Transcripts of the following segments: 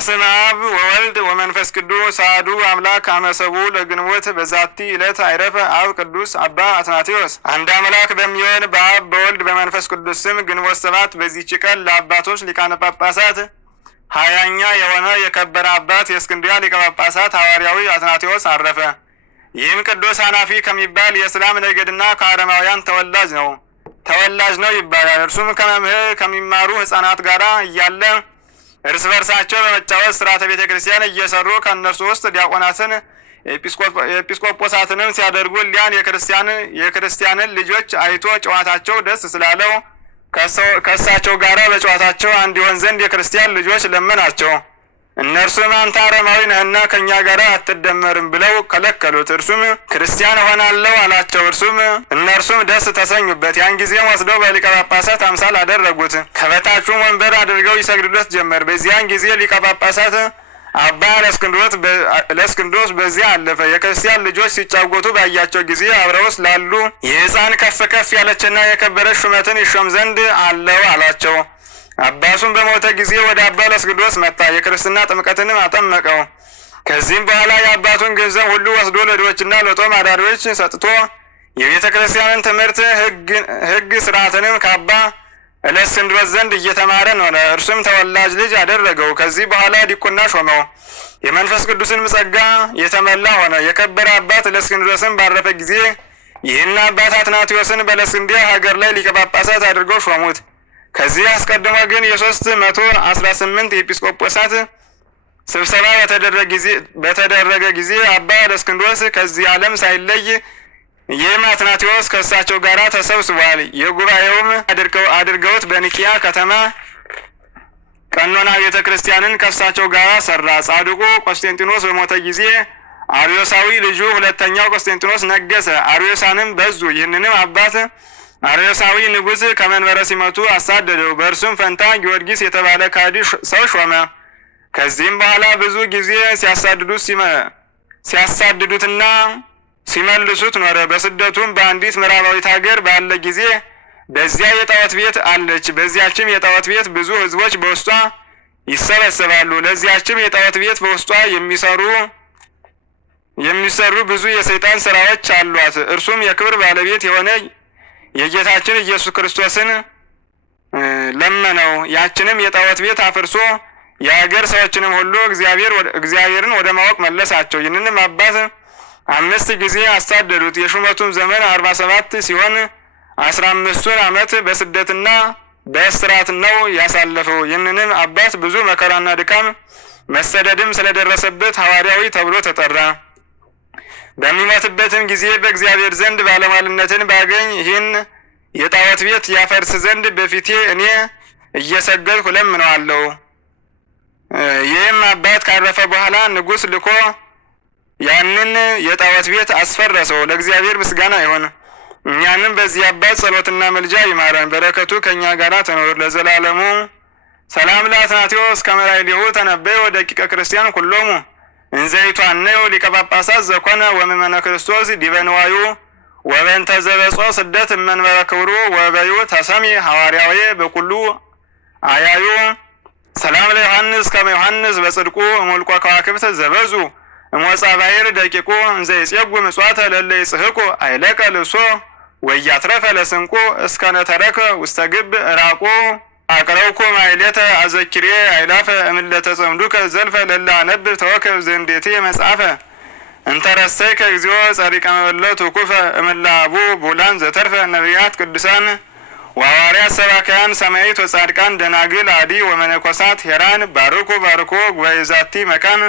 በስመ አብ ወወልድ ወመንፈስ ቅዱስ አሐዱ አምላክ አመሰቡ ለግንቦት በዛቲ ዕለት አይረፈ አብ ቅዱስ አባ አትናቴዎስ። አንድ አምላክ በሚሆን በአብ በወልድ በመንፈስ ቅዱስ ስም ግንቦት 7 በዚህች ቀን ለአባቶች ሊቃነ ጳጳሳት 20ኛ የሆነ የከበረ አባት የእስክንድርያ ሊቀ ጳጳሳት ሐዋርያዊ አትናቴዎስ አረፈ። ይህም ቅዱስ ሐናፊ ከሚባል የእስላም ነገድና ከአረማውያን ተወላጅ ነው ይባላል። እርሱም ከመምህር ከሚማሩ ሕፃናት ጋር እያለ እርስ በርሳቸው በመጫወት ስርዓተ ቤተ ክርስቲያን እየሰሩ ከእነርሱ ውስጥ ዲያቆናትን ኤጲስቆጶሳትንም ሲያደርጉ ሊያን የክርስቲያንን ልጆች አይቶ ጨዋታቸው ደስ ስላለው ከእሳቸው ጋር በጨዋታቸው አንድ ይሆን ዘንድ የክርስቲያን ልጆች ለመናቸው። እነርሱም አንተ አረማዊ ነህና ከእኛ ጋር አትደመርም ብለው ከለከሉት። እርሱም ክርስቲያን እሆናለሁ አላቸው። እነርሱም ደስ ተሰኙበት። ያን ጊዜም ወስደው በሊቀ ጳጳሳት አምሳል አደረጉት። ከበታቹም ወንበር አድርገው ይሰግዱለት ጀመር። በዚያን ጊዜ ሊቀ ጳጳሳት አባ ለእስክንድሮስ በዚያ አለፈ። የክርስቲያን ልጆች ሲጫወቱ ባያቸው ጊዜ አብረውስ ላሉ የሕፃን ከፍ ከፍ ያለችና የከበረች ሹመትን ይሾም ዘንድ አለው አላቸው። አባሱም በሞተ ጊዜ ወደ አባ ለእስክንድሮስ መጣ። የክርስትና ጥምቀትንም አጠመቀው። ከዚህም በኋላ የአባቱን ገንዘብ ሁሉ ወስዶ ለድሆችና ለጦም አዳሪዎች ሰጥቶ የቤተ ክርስቲያንን ትምህርት ሕግ ስርዓትንም ከአባ ለእስክንድሮስ ዘንድ እየተማረ ኖረ። እርሱም ተወላጅ ልጅ አደረገው። ከዚህ በኋላ ዲቁና ሾመው። የመንፈስ ቅዱስን ጸጋ የተመላ ሆነ። የከበረ አባት ለእስክንድሮስን ባረፈ ጊዜ ይህን አባት አትናቴዎስን በእስክንድርያ ሀገር ላይ ሊቀ ጳጳሳት አድርገው ሾሙት። ከዚህ አስቀድሞ ግን የ318 ኤጲስቆጶሳት ስብሰባ በተደረገ ጊዜ አባ ለእስክንድሮስ ከዚህ ዓለም ሳይለይ ይህም አትናቴዎስ ከእሳቸው ጋር ተሰብስቧል። የጉባኤውም አድርገውት በኒቂያ ከተማ ቀኖና ቤተ ክርስቲያንን ከእሳቸው ጋር ሰራ። ጻድቁ ቆስጠንጢኖስ በሞተ ጊዜ አርዮሳዊ ልጁ ሁለተኛው ቆስጠንጢኖስ ነገሰ። አርዮሳንም በዙ። ይህንንም አባት አርዮሳዊ ንጉሥ ከመንበረ ሲመቱ አሳደደው። በእርሱም ፈንታ ጊዮርጊስ የተባለ ካዲ ሰው ሾመ። ከዚህም በኋላ ብዙ ጊዜ ሲያሳድዱትና ሲመልሱት ኖረ። በስደቱም በአንዲት ምዕራባዊት ሀገር ባለ ጊዜ በዚያ የጣዖት ቤት አለች። በዚያችም የጣዖት ቤት ብዙ ሕዝቦች በውስጧ ይሰበሰባሉ። ለዚያችም የጣዖት ቤት በውስጧ የሚሰሩ ብዙ የሰይጣን ስራዎች አሏት። እርሱም የክብር ባለቤት የሆነ የጌታችን ኢየሱስ ክርስቶስን ለመነው። ያችንም የጣዖት ቤት አፍርሶ የሀገር ሰዎችንም ሁሉ እግዚአብሔርን ወደ ማወቅ መለሳቸው። ይህንንም አባት 5 ጊዜ አሳደዱት። የሹመቱም ዘመን 47 ሲሆን 15ቱን ዓመት በስደትና በእስራት ነው ያሳለፈው። ይህንንም አባት ብዙ መከራና ድካም መሰደድም ስለደረሰበት ሐዋርያዊ ተብሎ ተጠራ። በሚሞትበትም ጊዜ በእግዚአብሔር ዘንድ ባለሟልነትን ባገኝ ይህን የጣዖት ቤት ያፈርስ ዘንድ በፊቴ እኔ እየሰገድኩ እለምነዋለሁ። ይህም አባት ካረፈ በኋላ ንጉሥ ልኮ ያንን የጣዖት ቤት አስፈረሰው። ለእግዚአብሔር ምስጋና ይሁን። እኛንም በዚህ አባት ጸሎትና መልጃ ይማረን፣ በረከቱ ከእኛ ጋር ትኖር ለዘላለሙ። ሰላም ለአትናቴዎስ ከመ ላዕሌሁ ተነበዮ ደቂቀ ክርስቲያን ኩሎሙ እንዘይቷነዮ ሊቀ ጳጳሳት ዘኮነ ወምእመነ ክርስቶስ ዲበ ንዋዩ ወበእንተ ዘበጾ ስደት እመንበረ ክብሩ ወበዩ ተሰሚ ሐዋርያዊ በኩሉ አያዩ። ሰላም ለዮሐንስ ከመ ዮሐንስ በጽድቁ እሙልቆ ከዋክብት ዘበዙ እሞጻ ባሕር ደቂቁ እንዘይጼጉ ምጽዋተ ለእለ ይጽሕቁ አይለቀ ልብሶ ወያትረፈ ለስንቁ እስከ ነተረከ ውስተ ግብ ዕራቁ። አቅረብኩ ማይሌተ አዘኪሬ አይላፈ እምለተ ጸምዱከ ዘልፈ ለላ አነብብ ተወከብ ዘንዴቴ መጽሐፈ እንተረሰይከ እግዚኦ ጸሪቀ መበለት ውኩፈ እምላቡ ቡላን ዘተርፈ ነቢያት ቅዱሳን ወሐዋርያት ሰባክያን ሰማዕት ወጻድቃን ደናግል አዲ ወመነኮሳት ሄራን ባርኩ ጉባኤ ዛቲ መካን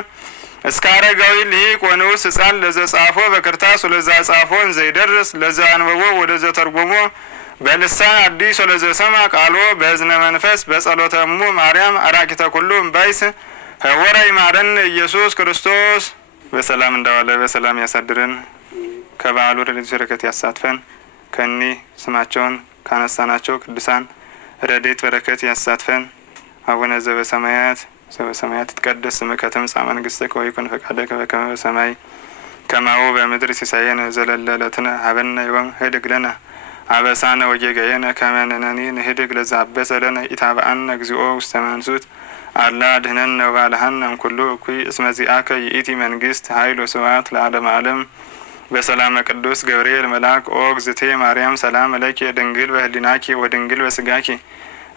እስከ አረጋዊ ልሂቅ ወንዑስ ሕፃን ለዘጻፎ በክርታስ ወለዛ ጻፎን ዘይደርስ ለዛ አንበቦ ወለዘ ተርጎሞ በልሳን አዲስ ወለዘሰማ ቃሎ በእዝነ መንፈስ በጸሎተ እሙ ማርያም አራቂተ ኩሉ እምባይስ ህወረ ይማረን ኢየሱስ ክርስቶስ። በሰላም እንዳዋለ በሰላም ያሳድረን። ከበዓሉ በረከት ያሳትፈን። ከኒ ስማቸውን ካነሳናቸው ቅዱሳን ረድኤት በረከት ያሳትፈን። አቡነ ዘበሰማያት ይትቀደስ ስምከ ትምጻእ መንግሥትከ ወይኩን ፈቃድከ በከመ በሰማይ ከማሁ በምድር ሲሳየነ ዘለለ ዕለትነ ሀበነ ዮም ኅድግ ለነ አበሳነ ወጌጋየነ ከመ ንሕነኒ ንኅድግ ለዘአበሰ ለነ ኢታብአነ እግዚኦ ውስተ መንሱት አላ ድህነነ ወባልሐነ እምኩሉ እኩይ እስመ ዚአከ ይእቲ መንግስት ኃይል ወስብሐት ለዓለመ ዓለም። በሰላመ ቅዱስ ገብርኤል መልአክ ኦ እግዝእቴ ማርያም ሰላም ለኪ ድንግል በህሊናኪ ወድንግል በስጋኪ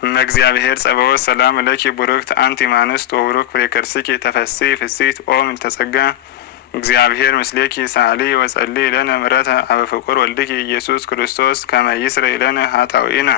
እመ እግዚአብሔር ጸባኦት ሰላም ለኪ ቡርክት አንቲ እምአንስት ወቡሩክ ፍሬ ከርስኪ ተፈሥሒ ፍሥሕት ኦ ምልዕተ ጸጋ እግዚአብሔር ምስሌኪ ሳሊ ወጸልይ ለነ ምሕረተ አበ ፍቁር ወልድኪ ኢየሱስ ክርስቶስ ከመ ይስረይ ለነ ኃጣውኢነ